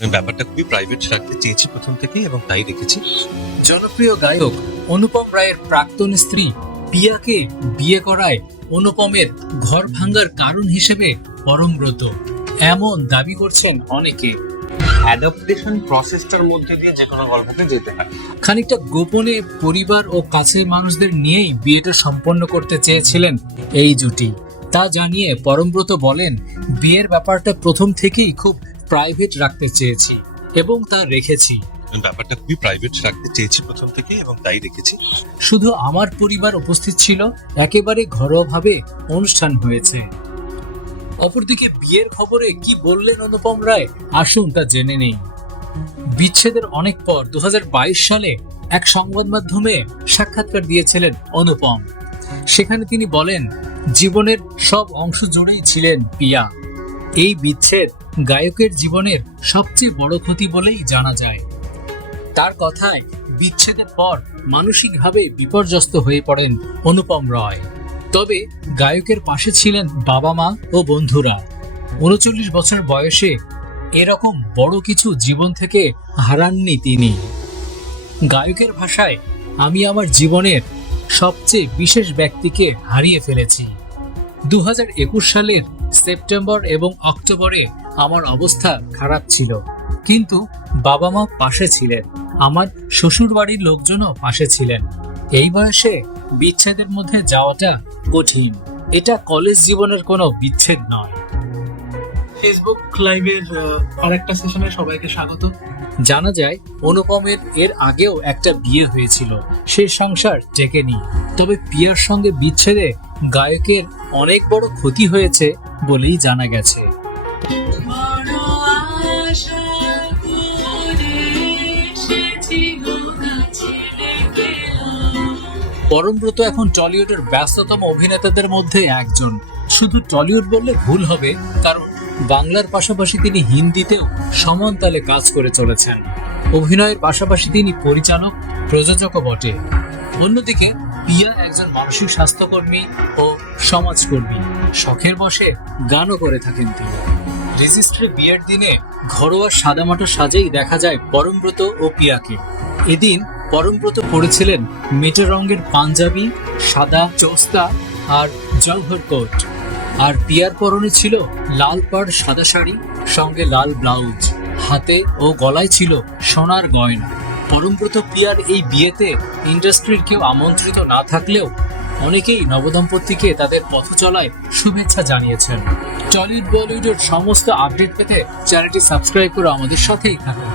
ব্যাপারটা খুবই প্রাইভেট রাখতে চেয়েছি প্রথম থেকেই এবং তাই রেখেছি জনপ্রিয় গায়ক অনুপম রায়ের প্রাক্তন স্ত্রী পিয়াকে বিয়ে করায় অনুপমের ঘর ভাঙার কারণ হিসেবে পরমব্রত। এমন দাবি করছেন অনেকে। অ্যাডাপ্টেশন প্রসেসটার মধ্যে দিয়ে যে কোনো গল্পকে যেতে হয়। খানিকটা গোপনে পরিবার ও কাছের মানুষদের নিয়েই বিয়েটা সম্পন্ন করতে চেয়েছিলেন এই জুটি। তা জানিয়ে পরমব্রত বলেন বিয়ের ব্যাপারটা প্রথম থেকেই খুব প্রাইভেট রাখতে চেয়েছি এবং তা রেখেছি। ব্যাপারটা খুবই প্রাইভেট রাখতে চেয়েছি প্রথম থেকে এবং তাই রেখেছি। শুধু আমার পরিবার উপস্থিত ছিল একেবারে ঘরোয়াভাবে অনুষ্ঠান হয়েছে। অপরদিকে বিয়ের খবরে কি বললেন অনুপম রায় আসুন তা জেনে নেই। বিচ্ছেদের অনেক পর দু হাজার বাইশ সালে এক সংবাদ মাধ্যমে সাক্ষাৎকার দিয়েছিলেন অনুপম। সেখানে তিনি বলেন জীবনের সব অংশ জুড়েই ছিলেন পিয়া। এই বিচ্ছেদ গায়কের জীবনের সবচেয়ে বড় ক্ষতি বলেই জানা যায়। তার কথায় বিচ্ছেদের পর মানসিকভাবে বিপর্যস্ত হয়ে পড়েন অনুপম রয়। তবে গায়কের পাশে ছিলেন বাবা মা ও বন্ধুরা। উনচল্লিশ বছর বয়সে এরকম বড় কিছু জীবন থেকে হারাননি তিনি। গায়কের ভাষায়, আমি আমার জীবনের সবচেয়ে বিশেষ ব্যক্তিকে হারিয়ে ফেলেছি। দু হাজার একুশ সালের সেপ্টেম্বর এবং অক্টোবরে আমার অবস্থা খারাপ ছিল। কিন্তু বাবা মা পাশে ছিলেন। আমার শ্বশুর বাড়ির লোকজনও পাশে ছিলেন। এই বয়সে বিচ্ছেদের মধ্যে যাওয়াটা কঠিন। এটা কলেজ জীবনের কোনো বিচ্ছেদ নয়। ফেসবুক লাইভের আরেকটা সেশনে সবাইকে স্বাগত। জানা যায়, অনুপমের এর আগেও একটা বিয়ে হয়েছিল। সেই সংসার টেকেনি তবে পিয়ার সঙ্গে বিচ্ছেদে গায়কের অনেক বড় ক্ষতি হয়েছে বলেই জানা গেছে। পরমব্রত এখন টলিউডের ব্যস্ততম অভিনেতাদের মধ্যে একজন। শুধু টলিউড বললে ভুল হবে, কারণ বাংলার পাশাপাশি তিনি হিন্দিতেও সমান তালে কাজ করে চলেছেন। অভিনয়ের পাশাপাশি তিনি পরিচালক প্রযোজকও বটে। অন্যদিকে, পিয়া একজন মানসিক স্বাস্থ্যকর্মী ও সমাজকর্মী। শখের বসে গানও করে থাকেন তিনি। রেজিস্ট্রি বিয়ের দিনে ঘরোয়া সাদামাটা সাজেই দেখা যায় পরমব্রত ও পিয়াকে। এদিন পরমব্রত পড়েছিলেন মেটে রঙের পাঞ্জাবি, সাদা চোস্তা আর জলভর কোট। আর পিয়ার পরনে ছিল লাল পাড় সাদা শাড়ি, সঙ্গে লাল ব্লাউজ। হাতে ও গলায় ছিল সোনার গয়না। পরমব্রত পিয়ার এই বিয়েতে ইন্ডাস্ট্রির কেউ আমন্ত্রিত না থাকলেও অনেকেই নবদম্পতিকে তাদের পথ চলায় শুভেচ্ছা জানিয়েছেন। টলিউড বলিউডের সমস্ত আপডেট পেতে চ্যানেলটি সাবস্ক্রাইব করে আমাদের সাথেই থাকুন।